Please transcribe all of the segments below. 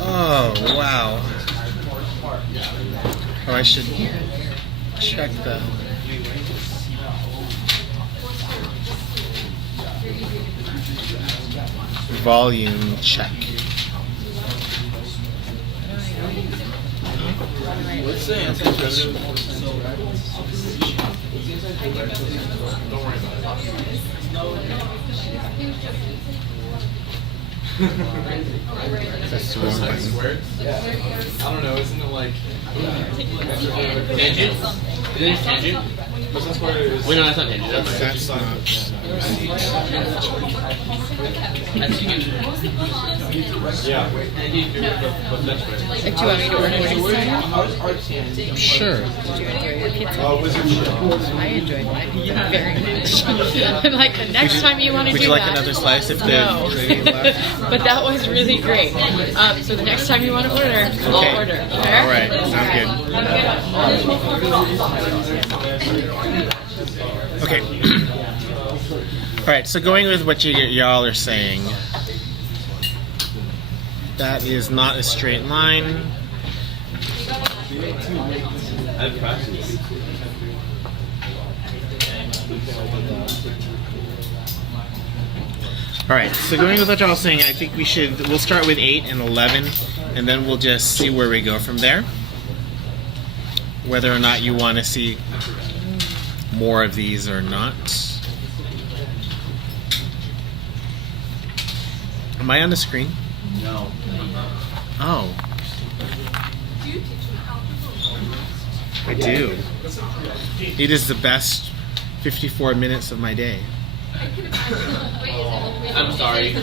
Oh, wow. Oh, I should check the... volume check. What's the answer? Don't worry about it. That's the wrong button. Yeah. I don't know, isn't it like tangent? Is it tangent? Wait, no, that's not tangent. That's not... Yeah. Like, do you want me to order next time? Sure. Did you enjoy your pizza? I enjoyed mine very much. I'm like, the next time you want to do that. Would you like another slice if No. there's left? But that was really great. So the next time you want to order, I'll order. Fair? All right. Sounds good. Okay. All right. So going with what y'all are saying, that is not a straight line. All right. So going with what y'all are saying, I think we'll start with 8 and 11, and then we'll just see where we go from there. Whether or not you want to see more of these or not. Am I on the screen? No. Oh. I do. It is the best 54 minutes of my day. I'm sorry.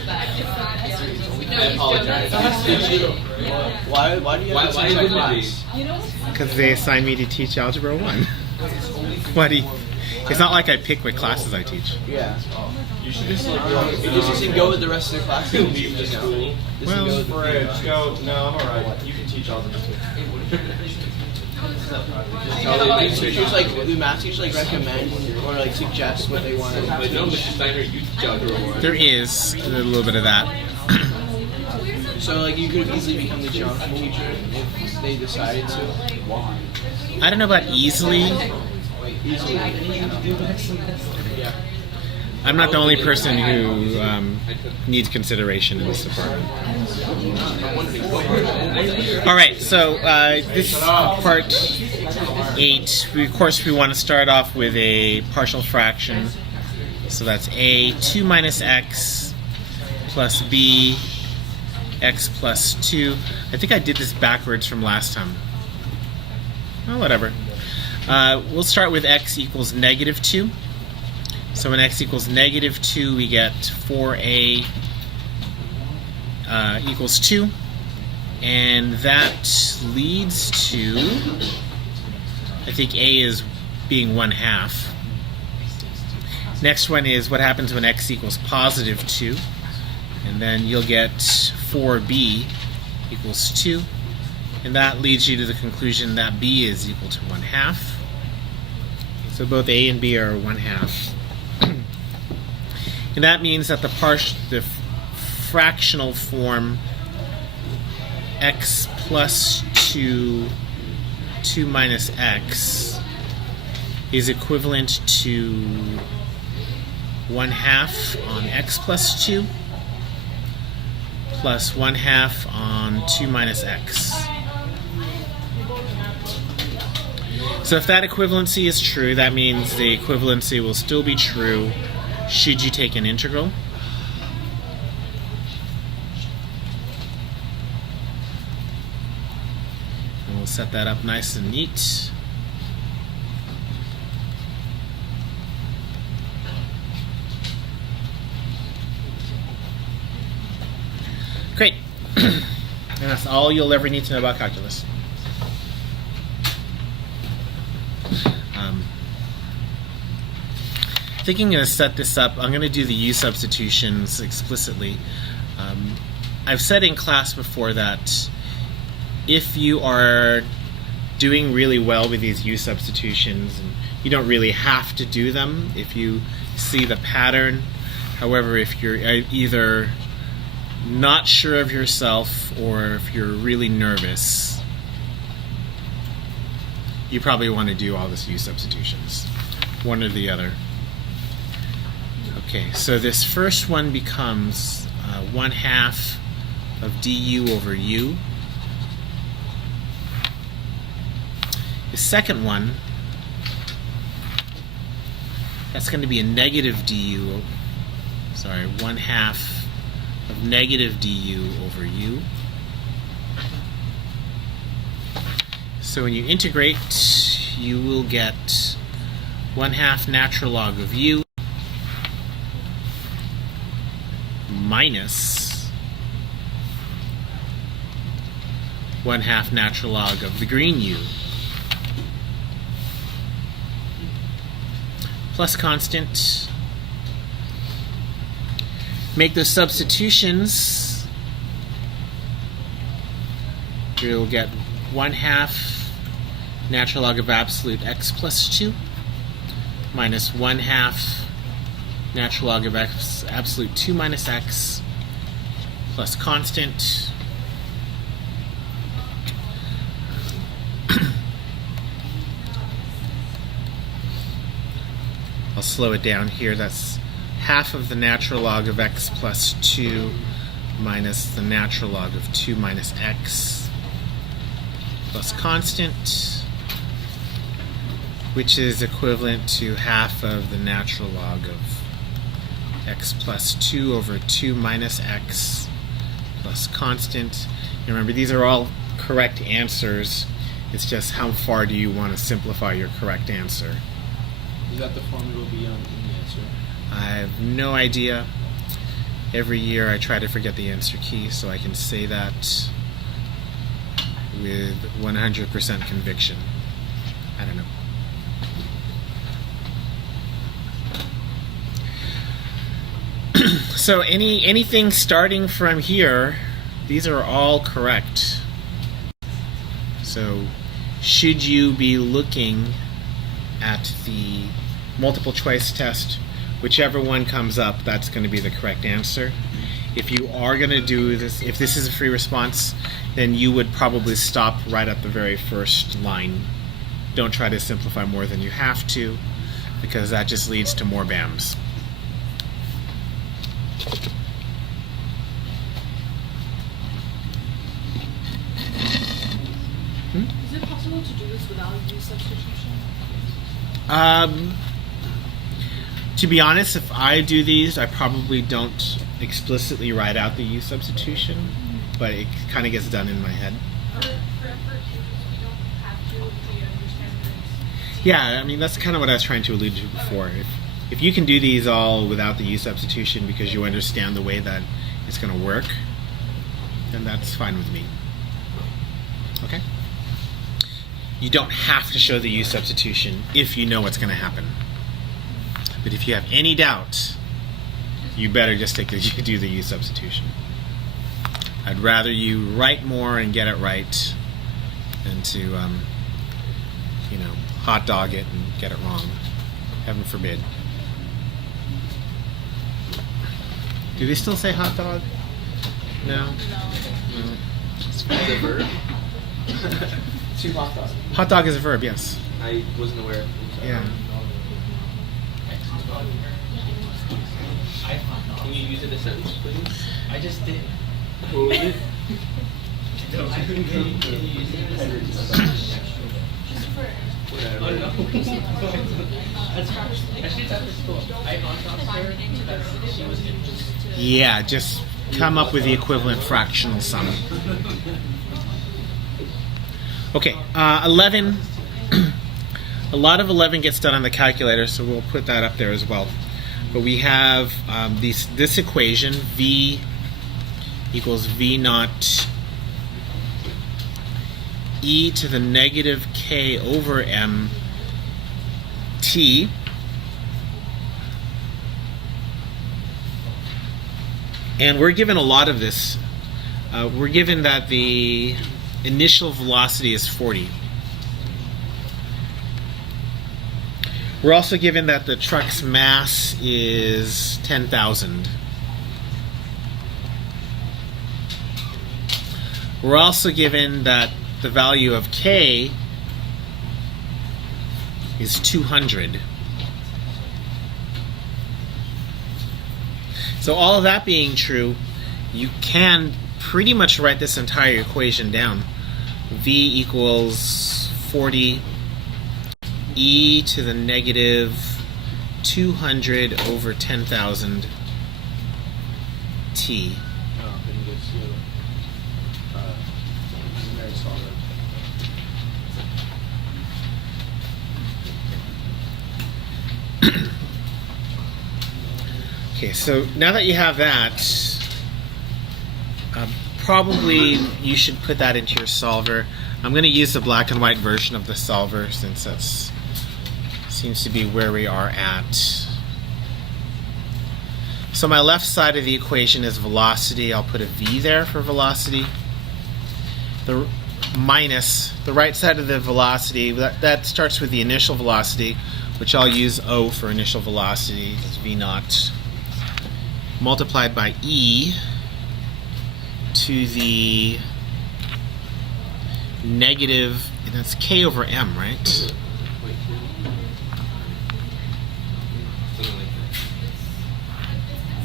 I apologize. Why do you have to teach class? Because they assigned me to teach Algebra 1. It's not like I pick what classes I teach. Yeah. You should just go with the rest of the class. Leave the school. Well, Just go. No, I'm alright. You can teach algebra too. Teachers like the math teachers like recommend or like suggest what they want to. But no, Mr. Steiner, you teach algebra 1. there is a little bit of that. So like you could easily become the geometry teacher if they decided to. I don't know about easily. Easily. Yeah. I'm not the only person who needs consideration in this department. All right, so this is part 8. Of course, we want to start off with a partial fraction. So that's a 2 minus x plus b x plus 2. I think I did this backwards from last time. Oh, whatever. We'll start with x equals negative 2. So when x equals negative 2, we get 4a equals 2. And that leads to, I think a is being 1/2. Next one is what happens when x equals positive 2. And then you'll get 4b equals 2. And that leads you to the conclusion that b is equal to 1/2. So both a and b are 1/2. And that means that the fractional form x plus 2 minus x is equivalent to 1/2 on x plus 2 plus 1/2 on 2 minus x. So if that equivalency is true, that means the equivalency will still be true should you take an integral. And we'll set that up nice and neat. Great. And that's all you'll ever need to know about calculus. I think I'm going to set this up. I'm going to do the u substitutions explicitly. I've said in class before that if you are doing really well with these u substitutions, and you don't really have to do them if you see the pattern. However, if you're either not sure of yourself or if you're really nervous, you probably want to do all this u substitutions. One or the other. Okay, so this first one becomes 1/2 of du over u. The second one, that's going to be a negative du, sorry, 1/2 of negative du over u. So when you integrate, you will get 1/2 natural log of u minus 1/2 natural log of the green u plus constant. Make those substitutions. You'll get 1/2 natural log of absolute x plus 2 minus 1/2 natural log of x absolute 2 minus x plus constant. I'll slow it down here. That's 1/2 of the natural log of x plus 2 minus the natural log of 2 minus x plus constant, which is equivalent to 1/2 of the natural log of x plus 2 over 2 minus x plus constant. And remember, these are all correct answers. It's just how far do you want to simplify your correct answer. Is that the formula will be on the answer? I have no idea. Every year I try to forget the answer key so I can say that with 100% conviction. I don't know. So anything starting from here, these are all correct. So should you be looking at the multiple choice test, whichever one comes up, that's going to be the correct answer. If you are going to do this, if this is a free response, then you would probably stop right at the very first line. Don't try to simplify more than you have to, because that just leads to more BAMs. Is it possible to do this without u substitution? To be honest, if I do these, I probably don't explicitly write out the u substitution, but it kind of gets done in my head. Yeah, I mean, that's kind of what I was trying to allude to before. If you can do these all without the u substitution because you understand the way that it's going to work, then that's fine with me. Okay? You don't have to show the u substitution if you know what's going to happen. But if you have any doubt, you better just do the u substitution. I'd rather you write more and get it right than to, hot dog it and get it wrong. Heaven forbid. Do they still say hot dog? No? No. It's a verb. Two hot dogs. Hot dog is a verb, yes. I wasn't aware. Yeah. Can you use it as a sentence, please? I just did. What was it? Yeah, just come up with the equivalent fractional sum. Okay, 11. A lot of 11 gets done on the calculator, so we'll put that up there as well. But we have this equation, V equals V naught e to the negative k over m t. And we're given a lot of this. We're given that the initial velocity is 40. We're also given that the truck's mass is 10,000. We're also given that the value of k is 200. So all of that being true, you can pretty much write this entire equation down. V equals 40 e to the negative 200 over 10,000 t. Okay, so now that you have that, probably you should put that into your solver. I'm going to use the black and white version of the solver since that seems to be where we are at. So my left side of the equation is velocity. I'll put a v there for velocity. The minus the right side of the velocity, that starts with the initial velocity, which I'll use O for initial velocity. It's v naught multiplied by e to the negative, and that's k over m, right?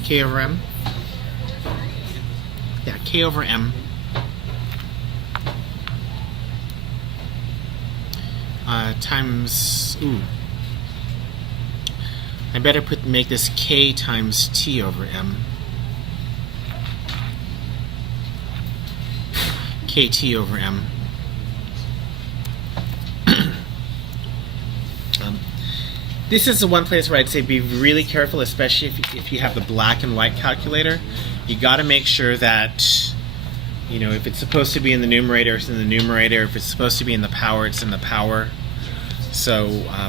K over m? Yeah, k over m. Times, I better make this k times t over m. Kt over m. This is the one place where I'd say be really careful, especially if you have the black and white calculator. You got to make sure that, if it's supposed to be in the numerator, it's in the numerator. If it's supposed to be in the power, it's in the power. So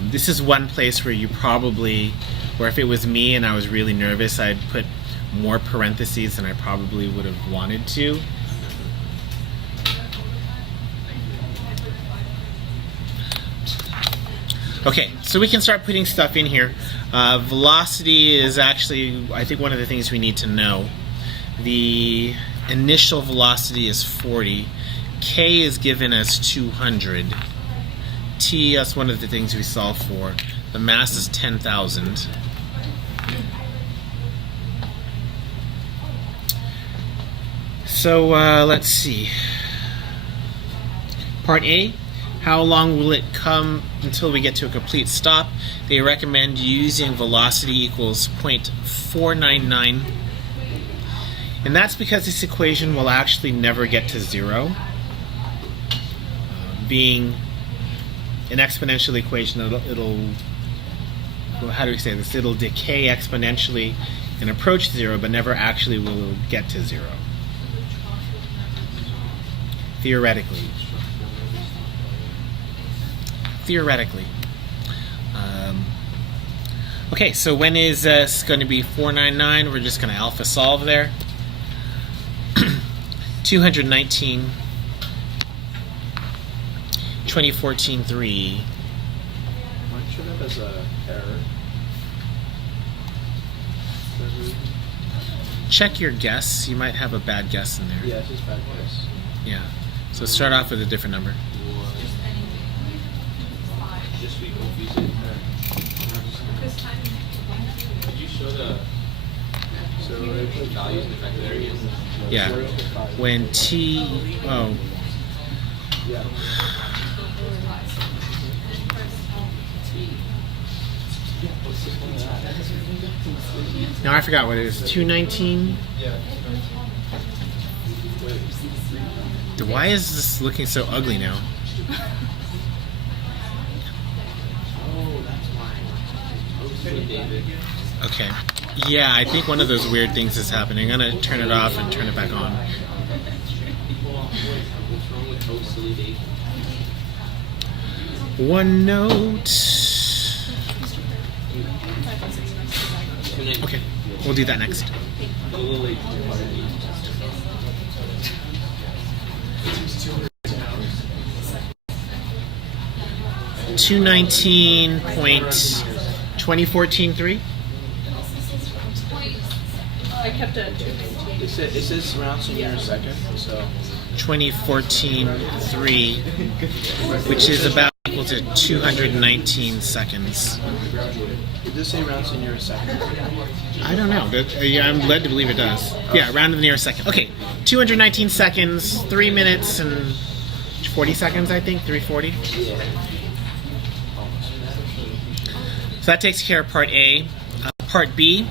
this is one place where you probably, or if it was me and I was really nervous, I'd put more parentheses than I probably would have wanted to. Okay, so we can start putting stuff in here. Velocity is actually, I think, one of the things we need to know. The initial velocity is 40. K is given as 200. T, that's one of the things we solve for. The mass is 10,000. So let's see. Part A. How long will it come until we get to a complete stop? They recommend using velocity equals 0.499. And that's because this equation will actually never get to zero. Being an exponential equation, how do we say this? It'll decay exponentially and approach zero, but never actually will get to zero. Theoretically. Okay, so when is this going to be 499? We're just going to alpha solve there. 219, 2014 3. Mine should have as a error. Check your guess. You might have a bad guess in there. Yeah, it's just bad guess. Yeah. So start off with a different number. Could you show the values and effective areas? Yeah. When t, Yeah. now I forgot what it is. 219? Why is this looking so ugly now? Okay. Yeah, I think one of those weird things is happening. I'm going to turn it off and turn it back on. One note. Okay, we'll do that next. $219.2014.3. I kept it at 219. It says rounds to near a second, so 2014-3, which is about equal to 219 seconds. Did this say round to the nearest second? I don't know. Yeah, I'm led to believe it does. Yeah, round to the nearest second. Okay, 219 seconds, 3 minutes and 40 seconds, I think, 340. So that takes care of part A. Part B.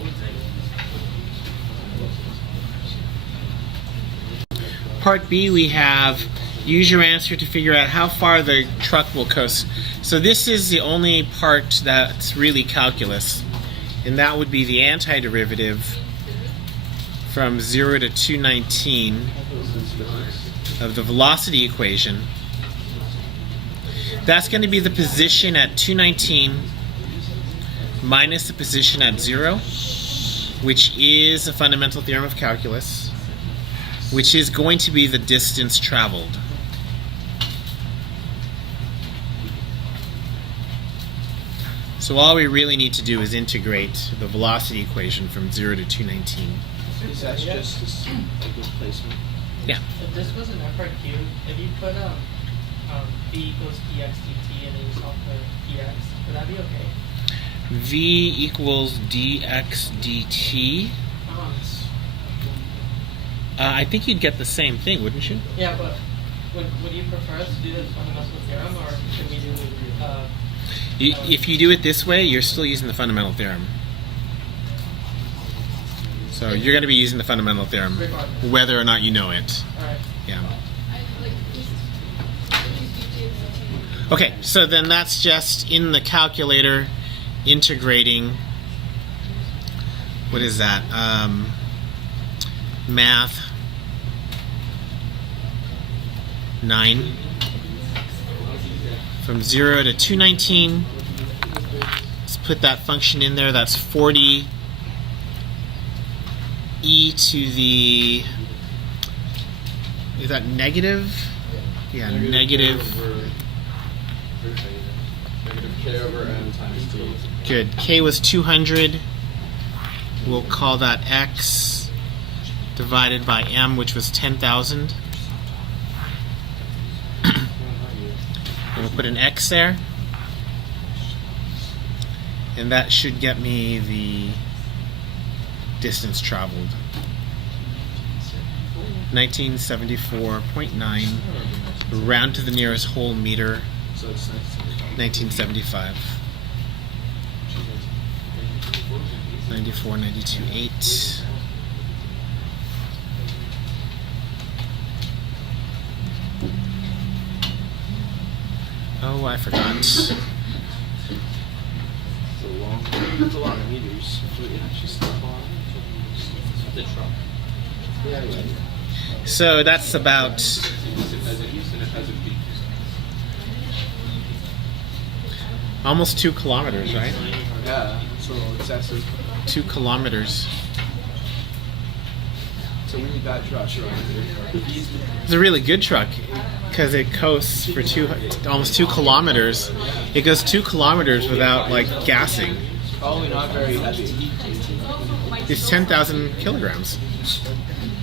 Part B, we have use your answer to figure out how far the truck will coast. So this is the only part that's really calculus, and that would be the antiderivative from 0 to 219 of the velocity equation. That's going to be the position at 219 minus the position at 0, which is a fundamental theorem of calculus, which is going to be the distance traveled. So all we really need to do is integrate the velocity equation from 0 to 219. Is that just this, like displacement? Yeah. If this was an effort cube, if you put v equals dx dt and then you solve for dx, would that be okay? V equals dx dt. I think you'd get the same thing, wouldn't you? Yeah, but would you prefer us to do the fundamental theorem, or should we do If you do it this way, you're still using the fundamental theorem. So you're going to be using the fundamental theorem, whether or not you know it. Alright. Yeah. Okay, so then that's just in the calculator integrating. What is that? Math 9 from 0 to 219. Let's put that function in there. That's 40 e to the, is that negative? Yeah, negative K over n times t. Good. K was 200. We'll call that x divided by m, which was 10,000. And we'll put an x there. And that should get me the distance traveled. 1974.9. Round to the nearest whole meter. So it's 1975. 94, 92, 8. Oh, I forgot. It's a lot of meters. the truck. Yeah, yeah. So that's about As a use and it has a beat. almost 2 kilometers, right? Yeah, it's a little excessive. 2 kilometers. It's a really bad truck. It's a really good truck because it coasts for almost 2 kilometers. It goes 2 kilometers without like gassing. Probably not very heavy. It's 10,000 kilograms.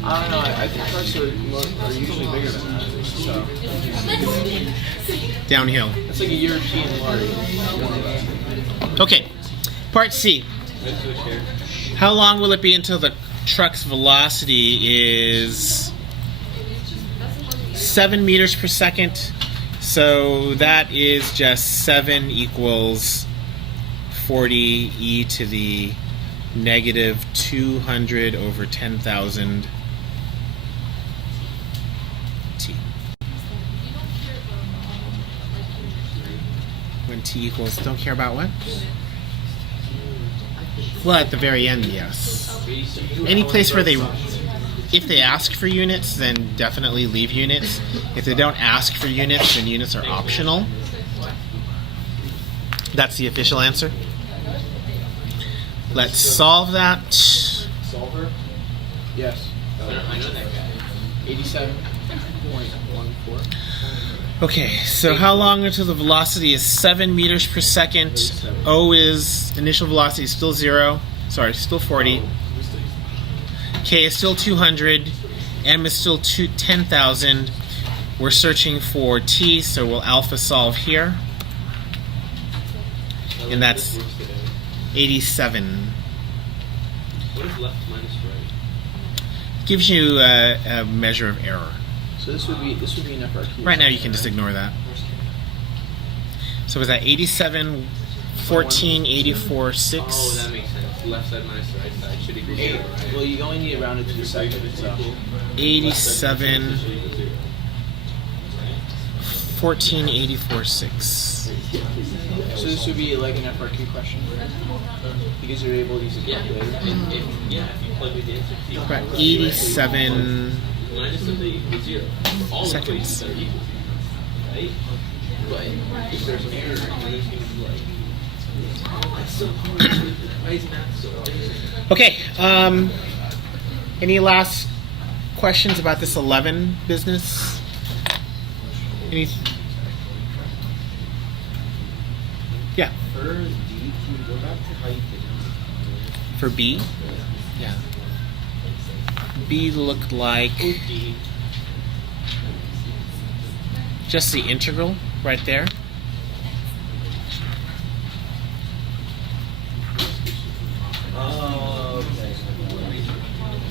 I don't know. I think trucks are usually bigger than that. So Downhill. it's like a European lorry. More or less. Okay, part C. How long will it be until the truck's velocity is 7 meters per second? So that is just 7 equals 40 e to the negative 200 over 10,000 t. When t equals, don't care about what? Well, at the very end, yes. Any place where if they ask for units, then definitely leave units. If they don't ask for units, then units are optional. That's the official answer. Let's solve that. Solver? Yes. I know that guy. 87.14. Okay, so how long until the velocity is 7 meters per second? O is, initial velocity is still 0. Sorry, still 40. K is still 200. M is still 10,000. We're searching for T, so we'll alpha solve here. And that's 87. What is left minus right? Gives you a measure of error. So this would be an FRQ. Right now you can just ignore that. So was that 87, 14, 84, 6? Oh, that makes sense. Left side minus right side should equal 0, right? Well, you only need to round it to the second. So 87, 14, 84, 6. So this would be like an FRQ question because you're able to use a calculator. If you plug in the answer T. Right, 87 Minus of the 0. All seconds. equations are equal. Right? But if there's an error, then it's going to be like, that's so hard. Why is math so hard? Okay, any last questions about this 11 business? Any? Yeah. For D, can you go back to how you did it? For B? Yeah. B looked like just the integral right there. Oh, okay.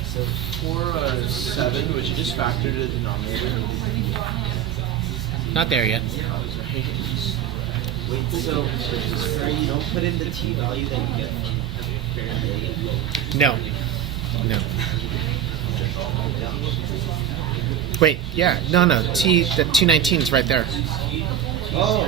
So for 7, would you just factor to the denominator? Not there yet. Wait, so sorry, you don't put in the T value that you get from A? No. No. Wait, yeah. No. T, the 219 is right there. Oh.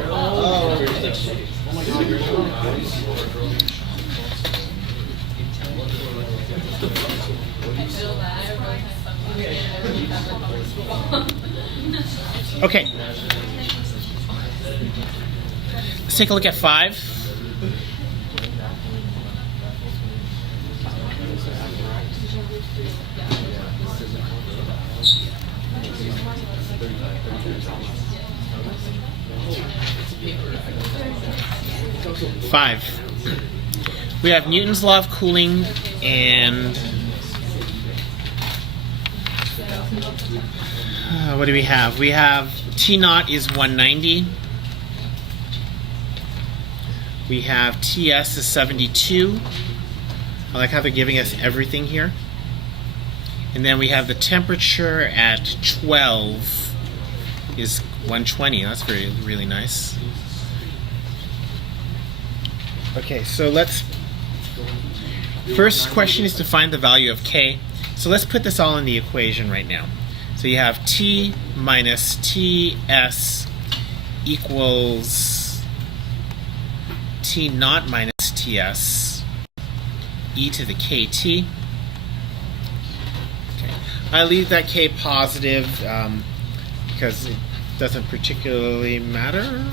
Okay. Let's take a look at 5. We have Newton's law of cooling and what do we have? We have T naught is 190. We have TS is 72. I like how they're giving us everything here. And then we have the temperature at 12 is 120. That's really nice. Okay, so first question is to find the value of K. So let's put this all in the equation right now. So you have T minus TS equals T naught minus TS e to the KT. Okay. I leave that K positive because it doesn't particularly matter.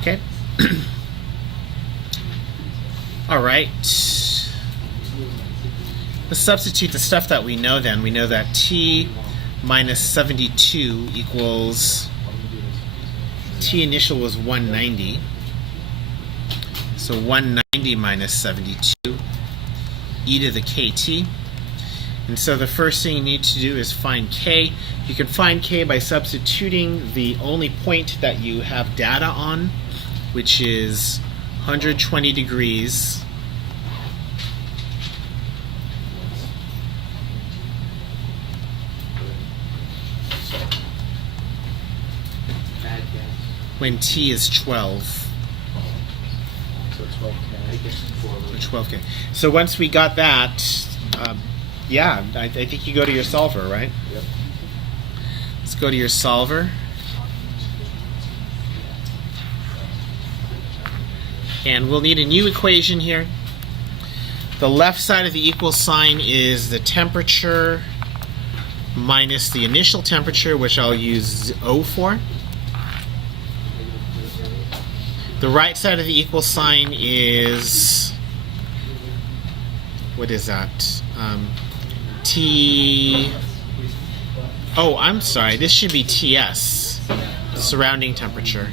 Okay. All right. Let's substitute the stuff that we know then. We know that T minus 72 equals T initial was 190. So 190 minus 72 e to the KT. And so the first thing you need to do is find K. You can find K by substituting the only point that you have data on, which is 120 degrees when T is 12. So 12K. Or 12K. So once we got that, yeah, I think you go to your solver, right? Yep. Let's go to your solver. And we'll need a new equation here. The left side of the equal sign is the temperature minus the initial temperature, which I'll use O for. The right side of the equal sign is, what is that? T, oh, I'm sorry, this should be TS, surrounding temperature.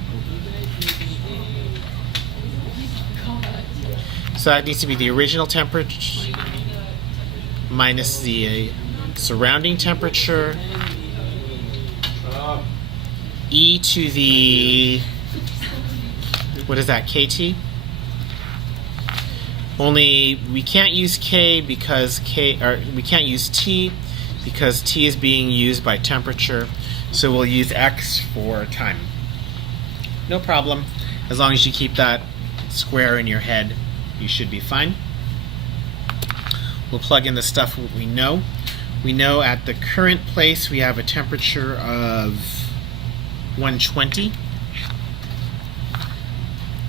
So that needs to be the original temperature. minus the surrounding temperature, e to the, what is that, kT? Only we can't use k because we can't use t because t is being used by temperature, so we'll use x for time. No problem. As long as you keep that square in your head, you should be fine. We'll plug in the stuff we know. We know at the current place we have a temperature of 120.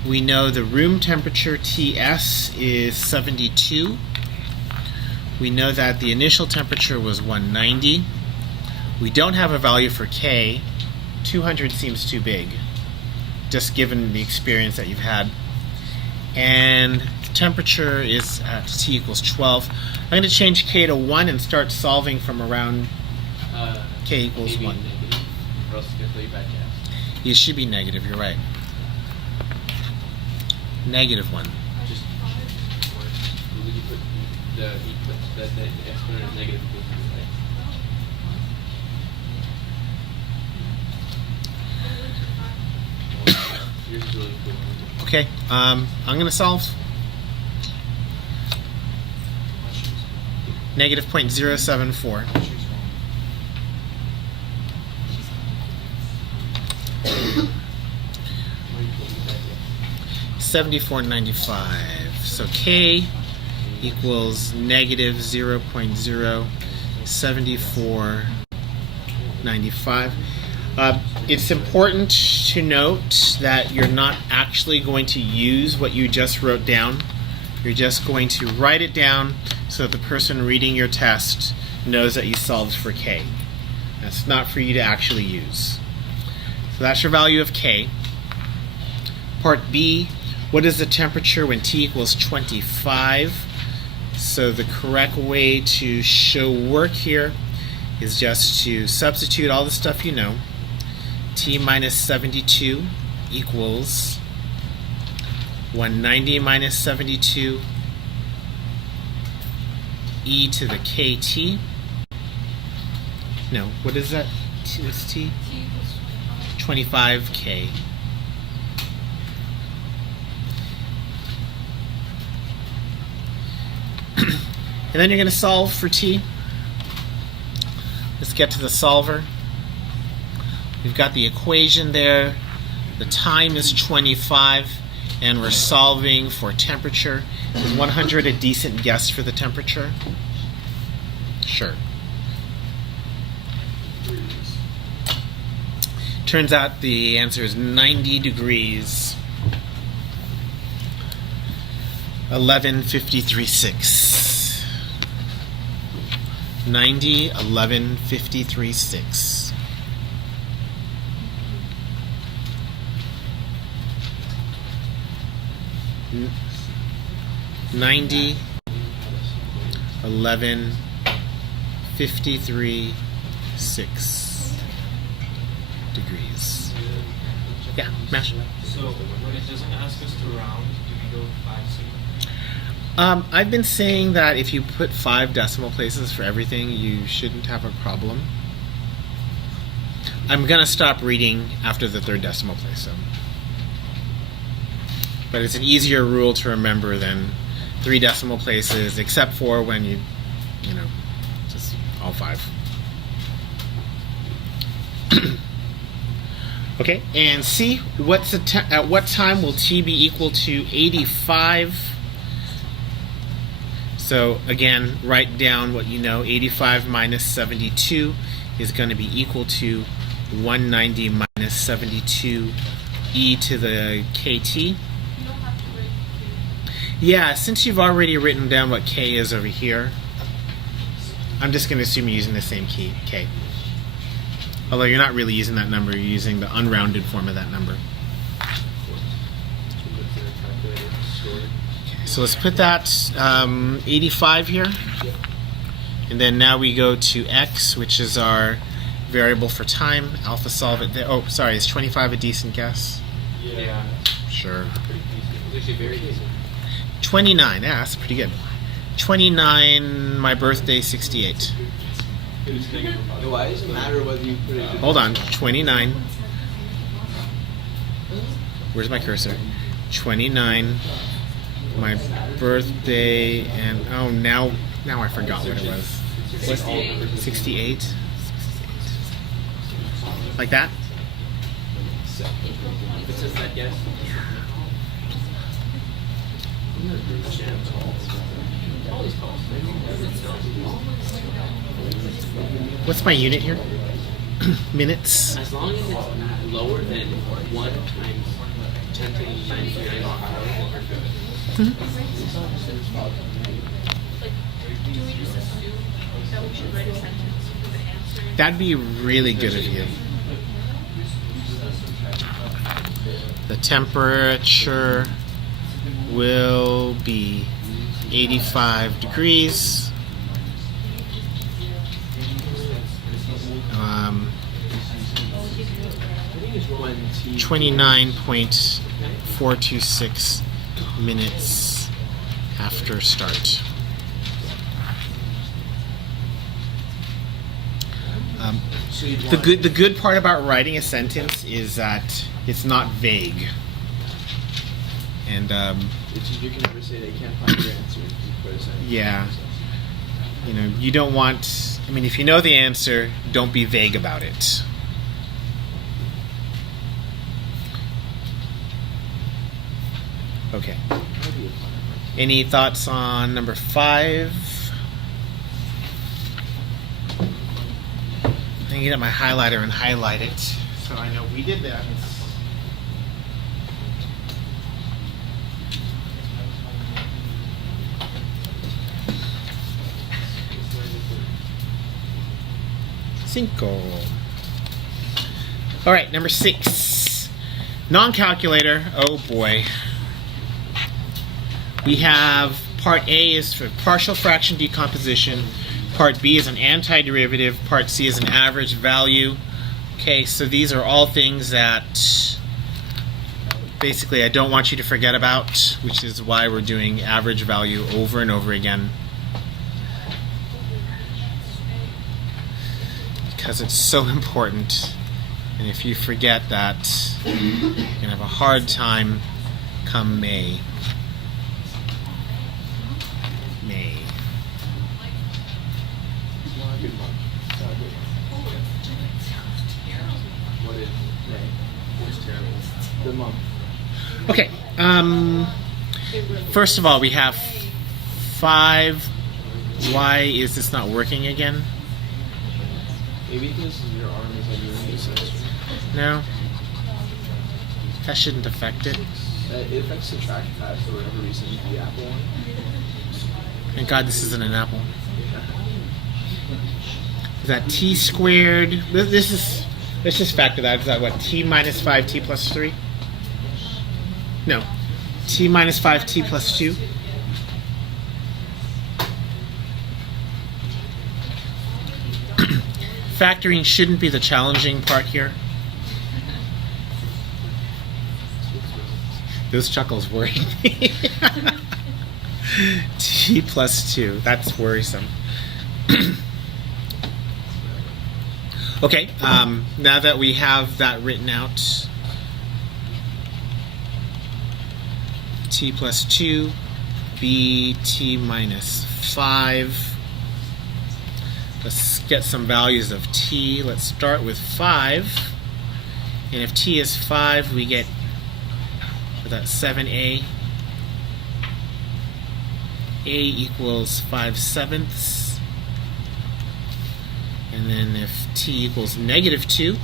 We know the room temperature TS is 72. We know that the initial temperature was 190. We don't have a value for K. 200 seems too big, just given the experience that you've had. And the temperature is at T equals 12. I'm going to change K to 1 and start solving from around K equals 1. Or else it's gonna throw you back gas. It should be negative, you're right. Negative 1. Just when you put the exponent is negative equals to x. Yours is really cool. Okay, I'm going to solve. Negative 0.074. $74.95. So K equals negative 0.07495. It's important to note that you're not actually going to use what you just wrote down. You're just going to write it down so that the person reading your test knows that you solved for K. That's not for you to actually use. So that's your value of K. Part B, what is the temperature when T equals 25? So the correct way to show work here is just to substitute all the stuff you know. T minus 72 equals 190 minus 72 e to the kt. No, what is that? What's T? 25k. And then you're going to solve for T. Let's get to the solver. We've got the equation there. The time is 25, and we're solving for temperature. Is 100 a decent guess for the temperature? Sure. Turns out the answer is 90 degrees. 11:53.6. 90, 11:53.6. N 90, 11:53.6 degrees. Yeah, Mash. So when it doesn't ask us to round, do we go 5 sigma? I've been saying that if you put 5 decimal places for everything, you shouldn't have a problem. I'm going to stop reading after the 3rd decimal place, so. But it's an easier rule to remember than 3 decimal places, except for when you know, just all 5. Okay, and C, at what time will T be equal to 85? So again, write down what you know. 85 minus 72 is going to be equal to 190 minus 72 e to the kt. Yeah, since you've already written down what k is over here, I'm just going to assume you're using the same key, k. Although you're not really using that number, you're using the unrounded form of that number. So let's put that 85 here. And then now we go to x, which is our variable for time. Alpha solve it there. Oh, sorry, is 25 a decent guess? Yeah. Sure. Pretty decent. It's actually very decent. 29, yeah, that's pretty good. 29, my birthday, 68. Why does it matter whether you put it? Hold on, 29. Where's my cursor? 29, my birthday, and oh, now I forgot what it was. 68? Like that? If it says that, yes. What's my unit here? Minutes? As long as it's lower than 1 times 10 to the 99 hours. Like, do we just assume that we should write a sentence with an answer? That'd be really good of you. The temperature will be 85 degrees. 29.426 minutes after start. The good part about writing a sentence is that it's not vague. And The teacher can never say they can't find your answer. If you put a sentence. yeah, you know, you don't want. I mean, if you know the answer, don't be vague about it. Okay. Any thoughts on number 5? I can get out my highlighter and highlight it, so I know we did that. Cinco. All right, number 6. Non-calculator. Oh boy. We have part A is for partial fraction decomposition. Part B is an antiderivative. Part C is an average value. Okay, so these are all things that basically I don't want you to forget about, which is why we're doing average value over and over again. Because it's so important. And if you forget that, you're going to have a hard time come May. The month. Okay. First of all, we have 5. Why is this not working again? Maybe because your arm is like your new sensor. No. That shouldn't affect it. It affects the trackpad for whatever reason. The Apple one. Thank God this isn't an apple. Is that t squared? This is. Let's just factor that. Is that what? T minus 5, t plus 3? No. T minus 5, t plus 2? Factoring shouldn't be the challenging part here. Those chuckles worry me. T plus 2. That's worrisome. Okay, now that we have that written out, t plus 2, b t minus 5. Let's get some values of t. Let's start with 5. And if t is 5, we get that 7a. A equals 5/7. And then if t equals negative 2,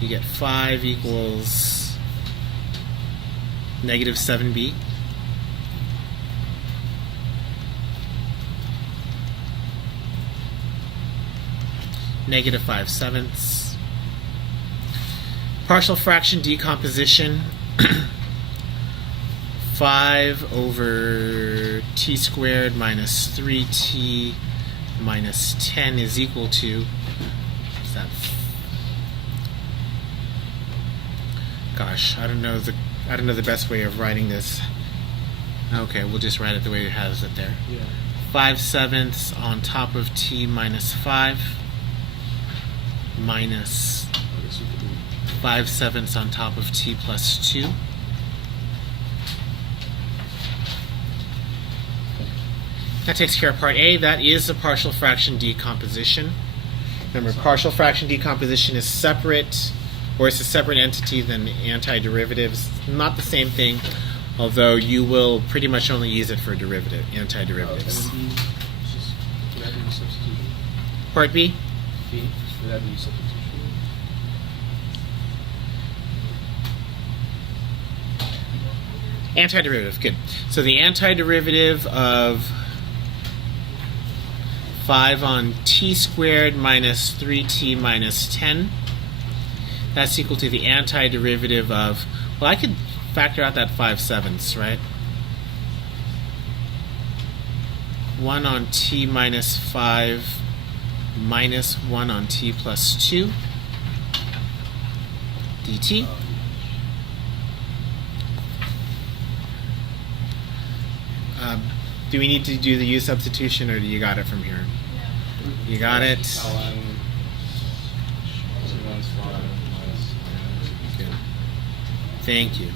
you get 5 equals negative 7b. Negative 5/7. Partial fraction decomposition. 5 over t squared minus 3t minus 10 is equal to, is that, gosh, I don't know the best way of writing this. Okay, we'll just write it the way it has it there. Yeah. 5/7 on top of t minus 5 minus 5/7 on top of t plus 2. That takes care of part A. That is the partial fraction decomposition. Remember, partial fraction decomposition is separate, or it's a separate entity than antiderivatives. Not the same thing, although you will pretty much only use it for antiderivatives. Would that be substitution? Part B? B? Would that be substitution? Antiderivative, good. So the antiderivative of 5 on t squared minus 3t minus 10, that's equal to the antiderivative of, well, I could factor out that 5/7, right? 1 on t minus 5 minus 1 on t plus 2 dt. Do we need to do the U substitution, or do you got it from here? You got it? Good. Thank you.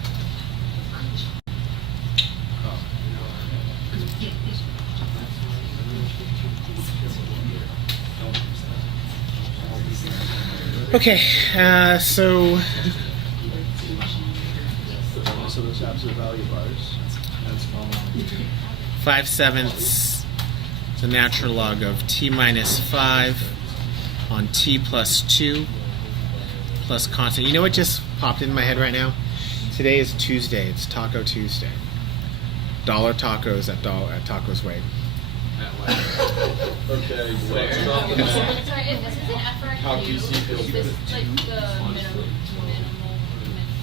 Okay, so those absolute value bars. That's 5/7 the natural log of t minus 5 on t plus 2 plus constant. You know what just popped in my head right now? Today is Tuesday. It's Taco Tuesday. Dollar tacos at Tacos Way. Okay, let's drop the math. Sorry, is this an effort? How do you see Is this? this like the minimal?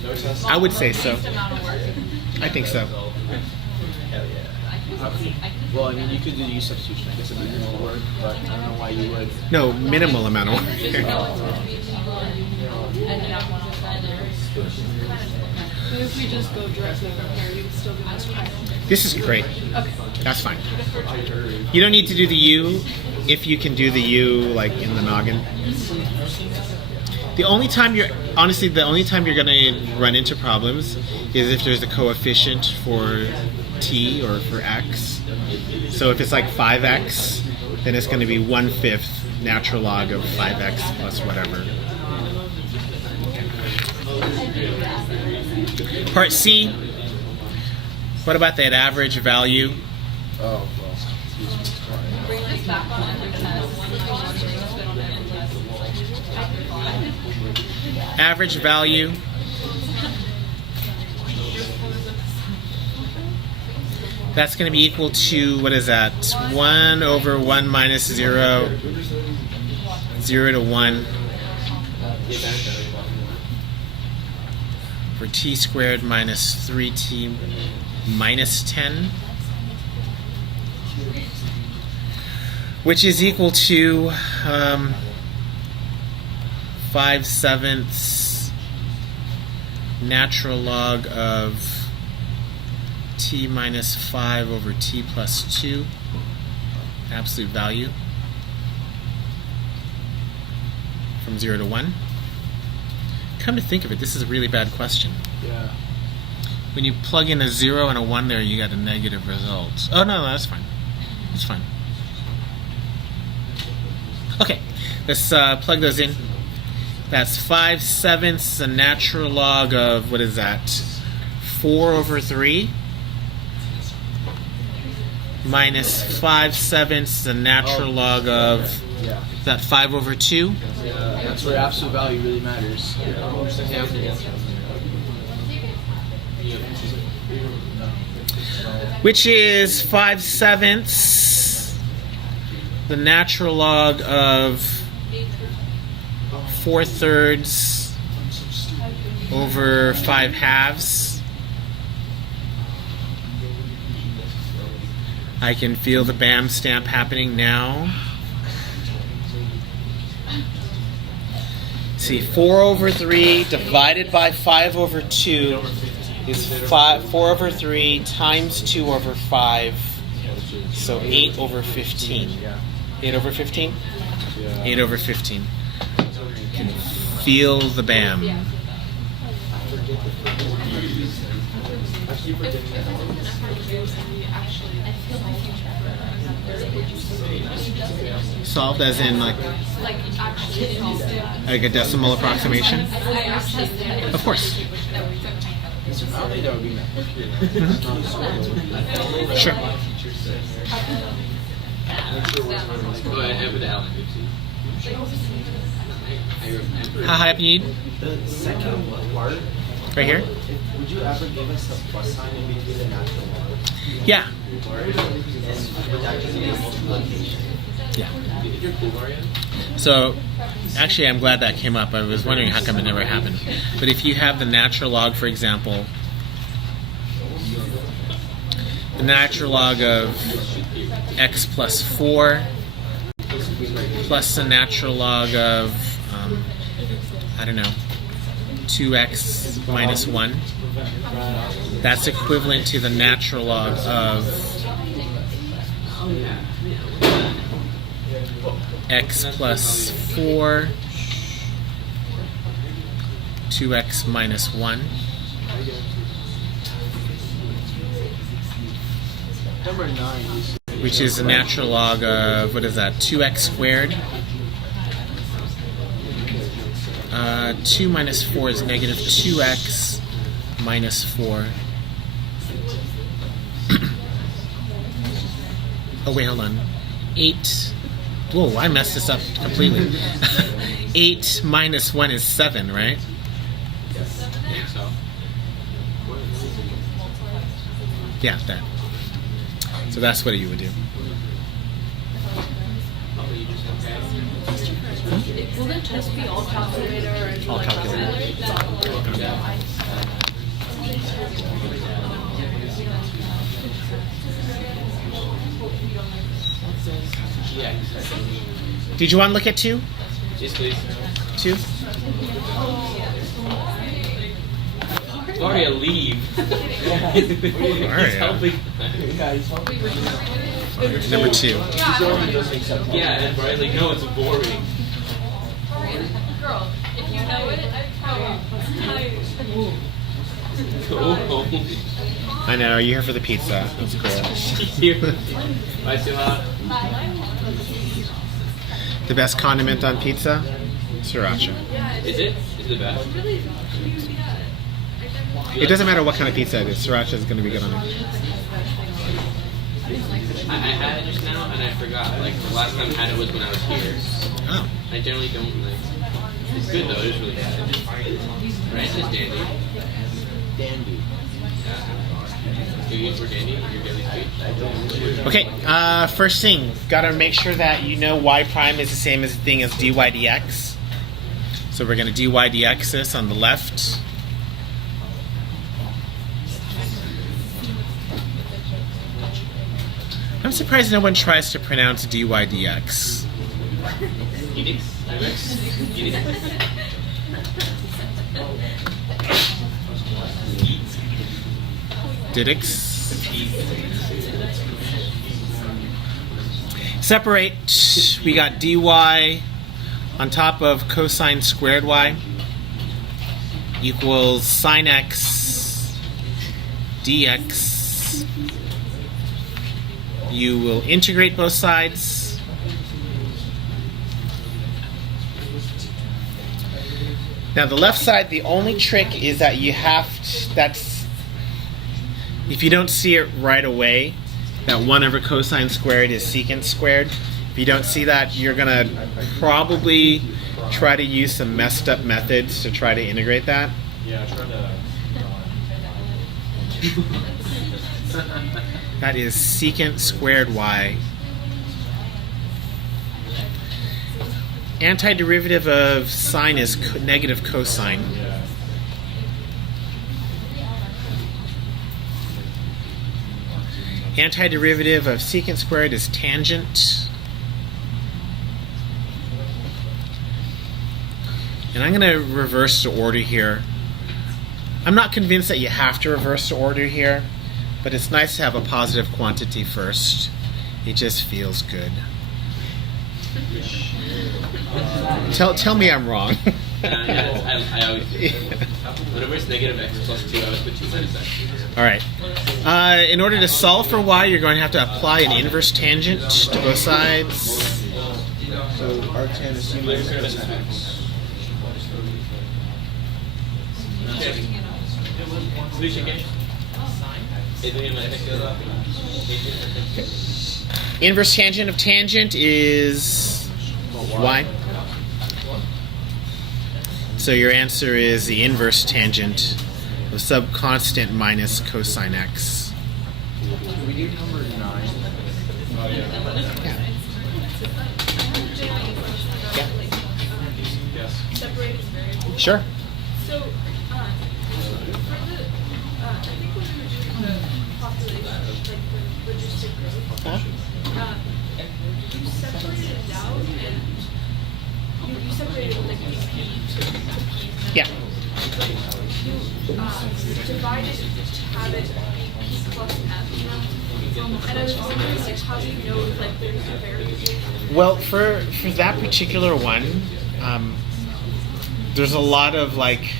No test? I would say so. Least amount of work. I think so. Hell yeah. Well, I mean, you could do U substitution. I guess it'd be more work, but I don't know why you would. No, minimal amount of work. And then one on But if we just go directly from here, you would still give us time. This is great. That's fine. You don't need to do the U if you can do the U like in the noggin. The only time you're going to run into problems is if there's a coefficient for t or for x. So if it's like 5x, then it's going to be 1/5 natural log of 5x plus whatever. Part C. What about that average value? Oh, well. Bring this back on the test. Average value. That's going to be equal to, what is that? 1 over 1 minus 0. 0 to 1. For t squared minus 3t minus 10. Which is equal to 5/7 natural log of t minus 5 over t plus 2, absolute value, from 0 to 1. Come to think of it, this is a really bad question. Yeah. When you plug in a 0 and a 1 there, you got a negative result. Oh, no, that's fine. It's fine. Okay, let's plug those in. That's 5/7 the natural log of, what is that? 4 over 3 minus 5/7 the natural log of, Yeah. is that 5 over 2? That's where absolute value really matters. Yeah. Which is 5/7 the natural log of 4/3 over 5/2. I can feel the BAM stamp happening now. See, 4 over 3 divided by 5 over 2 is 4 over 3 times 2 over 5, so 8 over 15. 8 over 15? 8 over 15. Feel the BAM. Solved as in like a decimal approximation? Of course. Sure. Go ahead, have the Allen. How high up you need? The second part, Right here? would you ever give us a plus sign in between the natural log? Yeah. And would that just be a multiplication? Yeah. Did your pool bar yet? So, actually, I'm glad that came up. I was wondering how come it never happened. But if you have the natural log, for example, the natural log of x plus 4 plus the natural log of, I don't know, 2x minus 1, that's equivalent to the natural log of x plus 4, 2x minus 1. Number 9. Which is the natural log of, what is that, 2x squared? 2 minus 4 is negative 2x minus 4. Oh, wait, hold on. 8. Whoa, I messed this up completely. 8 minus 1 is 7, right? Yeah, that. So that's what you would do. Will the test be all calculator or All calculator. Did you want to look at 2? Yes, please. 2? Gloria, leave. He's helping. Number 2. Yeah, and Brian's like, no, it's boring. Girl, if you know it, Go home. I know, you're here for the pizza. That's cool. Bye, Sila. The best condiment on pizza? Sriracha. Is it? Is it the best? It doesn't matter what kind of pizza it is. Sriracha is going to be good on it. I had it just now and I forgot. Like the last time I had it was when I was here. Oh. I generally don't like. It's good though. It's really good. Ranch is dandy. Dandy. Do you use for dandy? Your daily speech? Okay, first thing, gotta make sure that you know y prime is the same as the thing as dy dx. So we're gonna dy dx this on the left. I'm surprised no one tries to pronounce dy dx. Edix? Edix? Didix. Separate. We got dy on top of cosine squared y equals sine x dx. You will integrate both sides. Now the left side, the only trick is that you have to, that's, if you don't see it right away, that 1 over cosine squared is secant squared. If you don't see that, you're going to probably try to use some messed up methods to try to integrate that. Yeah, I tried to. That is secant squared y. Antiderivative of sine is negative cosine. Antiderivative of secant squared is tangent. And I'm going to reverse the order here. I'm not convinced that you have to reverse order here, but it's nice to have a positive quantity first. It just feels good. Tell me I'm wrong. I always do. Whenever it's negative x plus 2, I always put 2 minus x. All right. In order to solve for y, you're going to have to apply an inverse tangent to both sides. So arctan is 2 minus x. Inverse tangent of tangent is y. So your answer is the inverse tangent of subconstant minus cosine x. We do number 9. Yeah. Separated variables. Sure. So, for the, I think when we were doing the population, like the logistic growth, you separated it out and you separated like P to P. Yeah. But you divided to have it be P plus F. And I was wondering, like, how do you know if like there's a variable? Well, for that particular one, there's a lot of like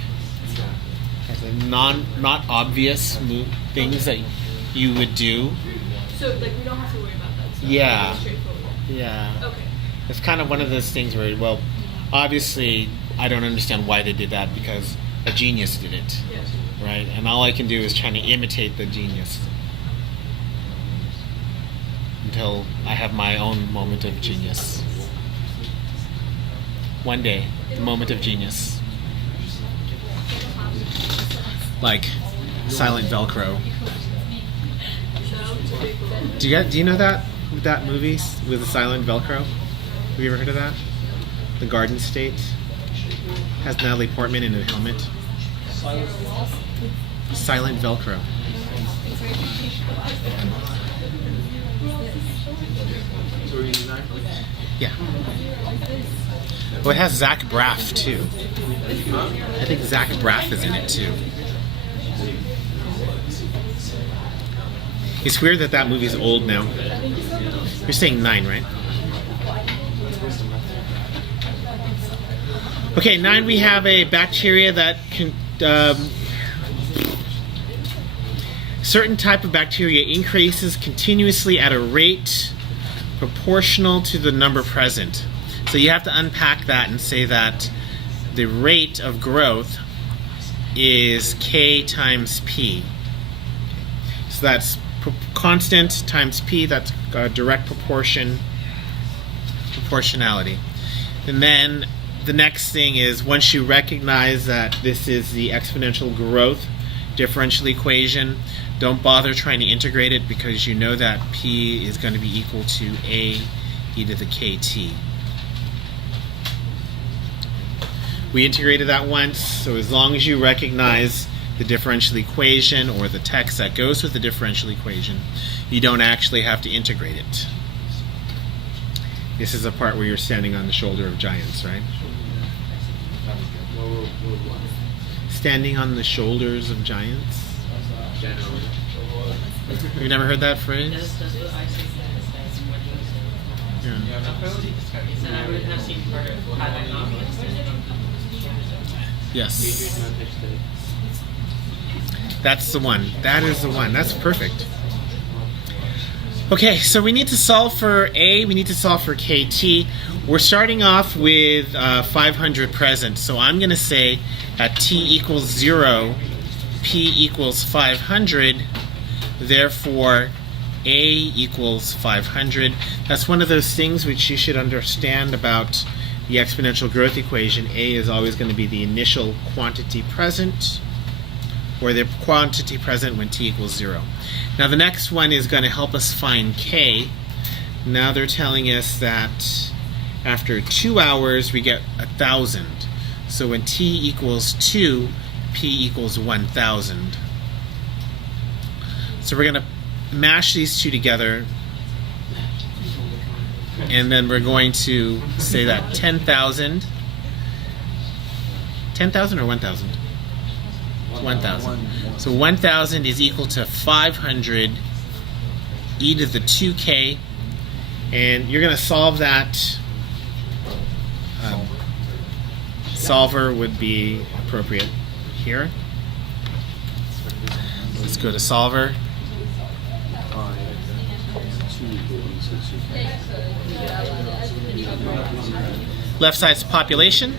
not obvious things that you would do. So like we don't have to worry about that. So Yeah. it's straightforward. Yeah. Okay. It's kind of one of those things where, well, obviously I don't understand why they did that because a genius did it, Yes. right? And all I can do is trying to imitate the genius until I have my own moment of genius. One day, the moment of genius. Like silent Velcro. Do you know that movie with the silent Velcro? Have you ever heard of that? The Garden State has Natalie Portman in a helmet. Silent Velcro. So we're using 9? Yeah. Well, it has Zach Braff too. I think Zach Braff is in it too. It's weird that movie's old now. You're saying 9, right? Okay, 9, we have a bacteria that can... certain type of bacteria increases continuously at a rate proportional to the number present. So you have to unpack that and say that the rate of growth is K times P. So that's constant times P, that's direct proportionality. And then the next thing is, once you recognize that this is the exponential growth differential equation, don't bother trying to integrate it because you know that P is going to be equal to A e to the KT. We integrated that once, so as long as you recognize the differential equation or the text that goes with the differential equation, you don't actually have to integrate it. This is a part where you're standing on the shoulder of giants, right? Standing on the shoulders of giants? You've never heard that phrase? Yeah. Yes. That's the one. That is the one. That's perfect. Okay, so we need to solve for A, we need to solve for KT. We're starting off with 500 present, so I'm going to say at T equals 0, P equals 500, therefore A equals 500. That's one of those things which you should understand about the exponential growth equation. A is always going to be the initial quantity present, or the quantity present when T equals 0. Now the next one is going to help us find K. Now they're telling us that after 2 hours we get 1,000. So when T equals 2, P equals 1,000. So we're going to mash these two together, and then we're going to say that 10,000 or 1,000? 1,000. So 1,000 is equal to 500 e to the 2k, and you're going to solve that. Solver would be appropriate here. Let's go to solver. Left side's population.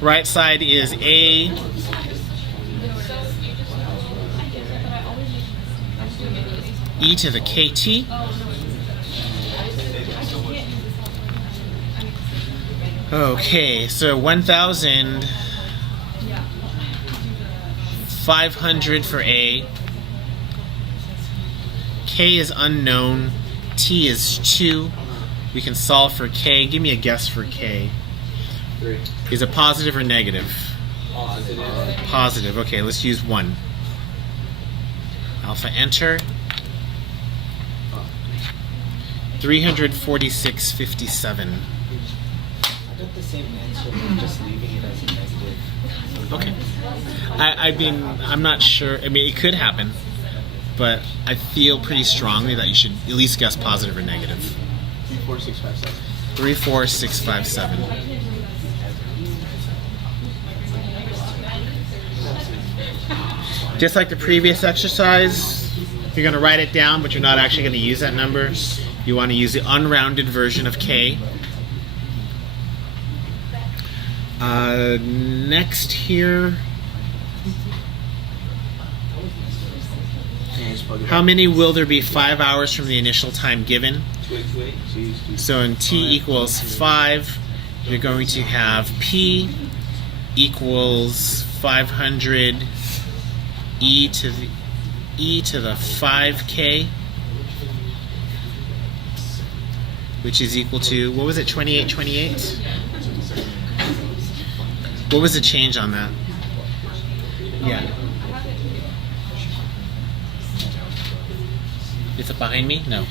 Right side is A e to the kt. Okay, so 1,000, 500 for A. K is unknown. T is 2. We can solve for K. Give me a guess for K. 3. Is it positive or negative? Positive. Positive. Okay, let's use 1. Alpha enter. 346.57. I got the same answer, but just leaving it as a negative. Okay. I mean, I'm not sure. I mean, it could happen, but I feel pretty strongly that you should at least guess positive or negative. 34657. 34657. Just like the previous exercise, you're going to write it down, but you're not actually going to use that number. You want to use the unrounded version of K. Next here, how many will there be 5 hours from the initial time given? So in t equals 5, you're going to have p equals 500 e to the 5k, which is equal to, what was it, 2828? What was the change on that? Yeah. Is it behind me? No.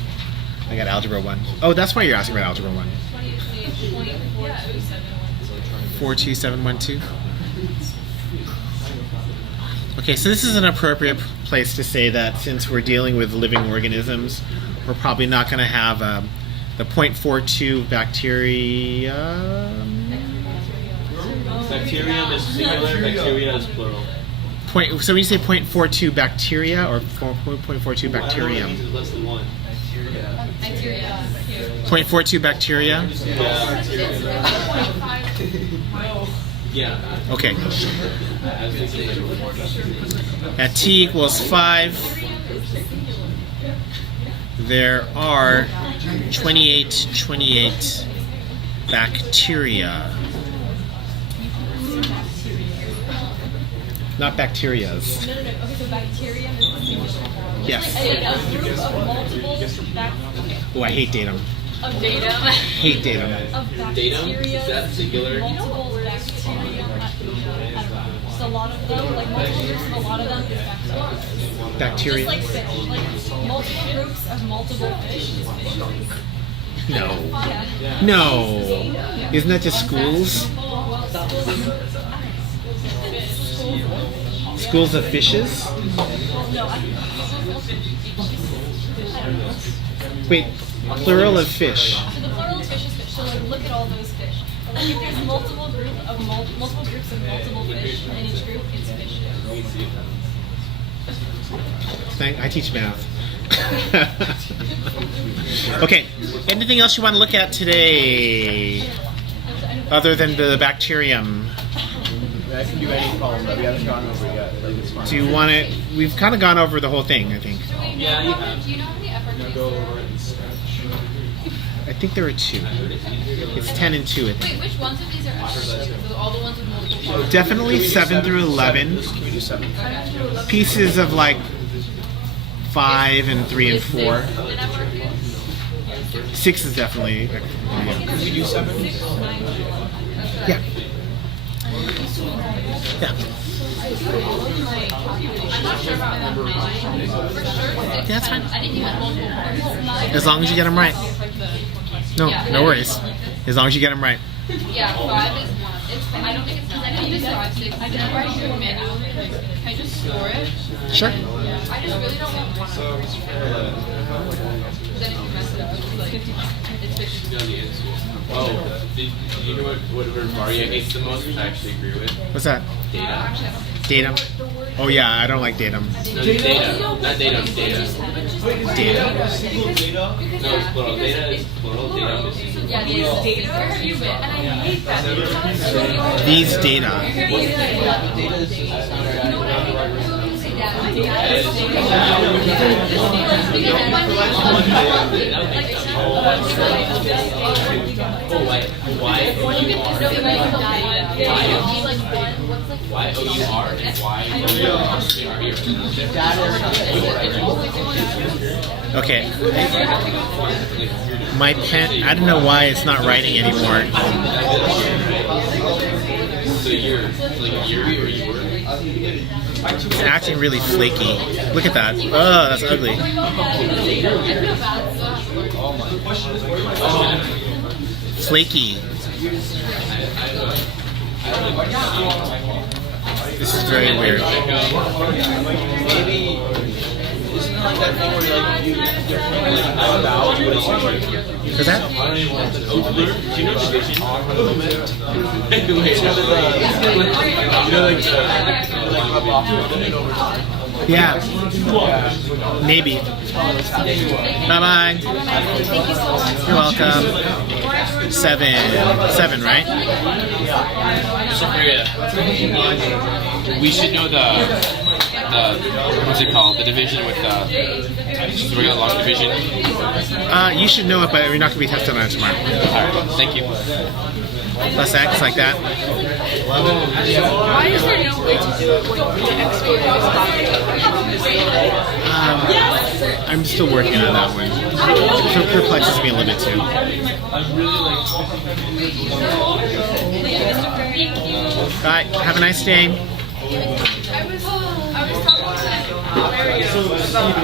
I got Algebra 1. Oh, that's why you're asking about Algebra 1. 42712. Okay, so this is an appropriate place to say that since we're dealing with living organisms, we're probably not going to have the 0.42 bacteria. Bacterium is singular, bacteria is plural. So when you say 0.42 bacteria or 0.42 bacterium? It's less than 1. 0.42 bacteria? Yeah. Okay. At t equals 5, there are 28 bacteria. Not bacterias. No. Okay, so bacterium is the singular. Yes. And a group of multiple Oh, I hate datum. of datum. Hate datum. Of Datum? bacteria. Is that singular? Multiple bacteria. Just a lot of them, like multiple groups of a lot of them is bacteria. Bacteria. Just like fish. Like multiple groups of multiple fish is fish. No. Yeah. No. Isn't that just schools? Schools of fishes? Wait, plural of fish. So the plural of fish is fish. So like look at all those fish. Like if there's multiple groups of multiple fish, and in each group it's fish. I teach math. Okay, anything else you want to look at today other than the bacterium? I can do any problem that we haven't gone over yet. Like, it's fine. Do you want it? We've kind of gone over the whole thing, I think. Yeah, you have. Do you know how many efforts? Go over it and stretch. I think there are 2. It's 10 and 2, I think. Wait, which ones of these are efforts? All the ones with multiple parts? Definitely 7 through 11. Can we do 7? Pieces of like 5 and 3 and 4. An effort? 6 is definitely. Yeah. Can we do 7? Yeah. Yeah. I'm not sure about that. For sure, Yeah, that's fine. I didn't even have multiple parts. As long as you get them right. No, no worries. As long as you get them right. Yeah, 5 is 1. I don't think it's because I didn't use 5, 6. I didn't write it manually. Can I just store it? Sure. I just really don't want one. Then if you mess it up, it's like it's 50. Oh, did you know what Maria hates the most, which I actually agree with? What's that? Data. Datum. Oh yeah, I don't like datum. No, data. Not datum, data. Data. No, it's plural. Data is plural. Datum is singular. Yeah, these data. And I hate that. These data. Why O-U-R and why Okay. My pen, I don't know why it's not writing anymore. So you're like you were. It's acting really flaky. Look at that. Oh, that's ugly. Flaky. This is very weird. Maybe isn't it like that thing where like you about what it's Is that? Do you know division? like rub off it over time. Yeah. Maybe. Bye-bye. You're welcome. 7, right? We should know the what's it called? The division with the regular log division. You should know it, but we're not going to be tested on it tomorrow. Alright, thank you. Plus X, like that. Why is there no way to do it when the export is I'm still working on that one. It perplexes me a little bit too. Bye. Have a nice day. I was talking to about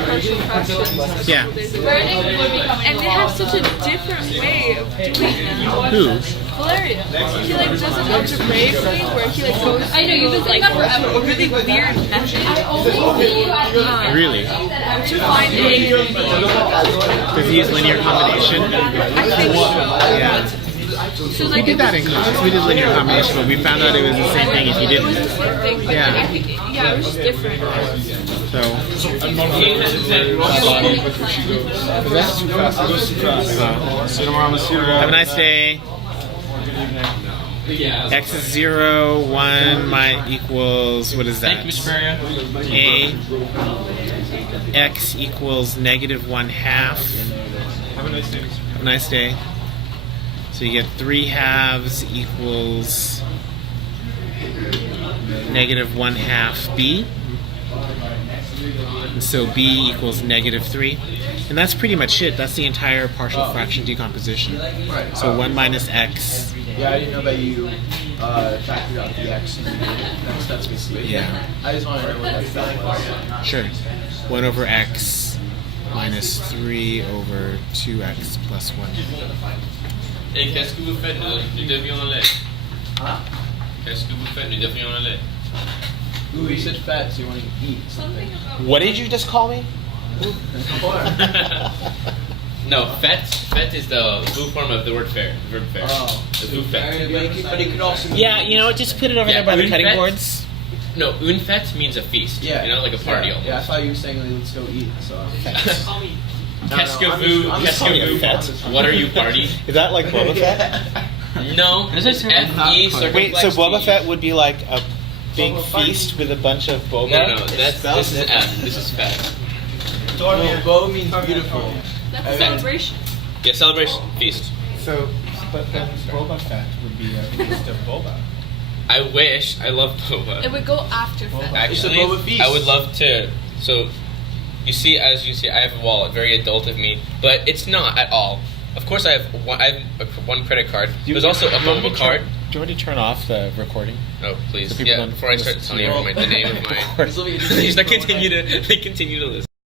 partial fractions. Yeah. And they have such a different way of doing it. Who? Valeria. He like does an algebraically where he like goes I know, you've been saying that forever. a really weird method Really? to find a Does he use linear combination? I think so. Yeah. So We like did that in class. We did linear combination, but we found out it was the same thing if you it was the didn't. same thing. But Yeah. I think it was just different. So. Have a nice day. X is 0, 1 equals, what is that? Thank you, Mr. Maria. X equals -1/2. Have a nice day. Have a nice day. So you get 3/2 equals -1/2 B. And so B equals -3. And that's pretty much it. That's the entire partial fraction decomposition. Right. So 1 minus X. Yeah, I didn't know that you factored out the X. That's basically it. Yeah. I just wanted to know what that felt was. Sure. 1 over X minus 3 over 2X plus 1. Et qu'est-ce que vous faites? Nous devions aller. Huh? Qu'est-ce que vous faites? Nous devions aller. Ooh, you said fat, so you want to eat something. What did you just call me? No, fet is the blue form of the word fair, the verb fair. Oh. The blue fet. But it could also mean Yeah, you know what? Just put it over Yeah, there by the une cutting fête? boards. No, une fête means a feast. Yeah. You know, like a party almost. Yeah, I thought you were saying like, let's go eat. So. Qu'est-ce que I'm vous? just Qu'est-ce calling que it vous? fête. What are you party? Is that like Boba Fett? No, it's F-E Wait, so Boba T. Fett would be like a big feast with a bunch of boba? No, this is F. This is fête. Well, Bo means beautiful. That's a celebration. Yeah, celebration, feast. So, but then Boba Fett would be a feast of boba. I wish. I love It boba. would go after fest. Actually, It's a boba feast. I would love to. So, as you see, I have a wallet, very adult of me, but it's not at all. Of course, I have one credit card. There's also a boba card. Do you want to turn off the recording? Oh, please. So people Yeah, don't before I start listen telling to everyone the name of my. Please, they continue to listen.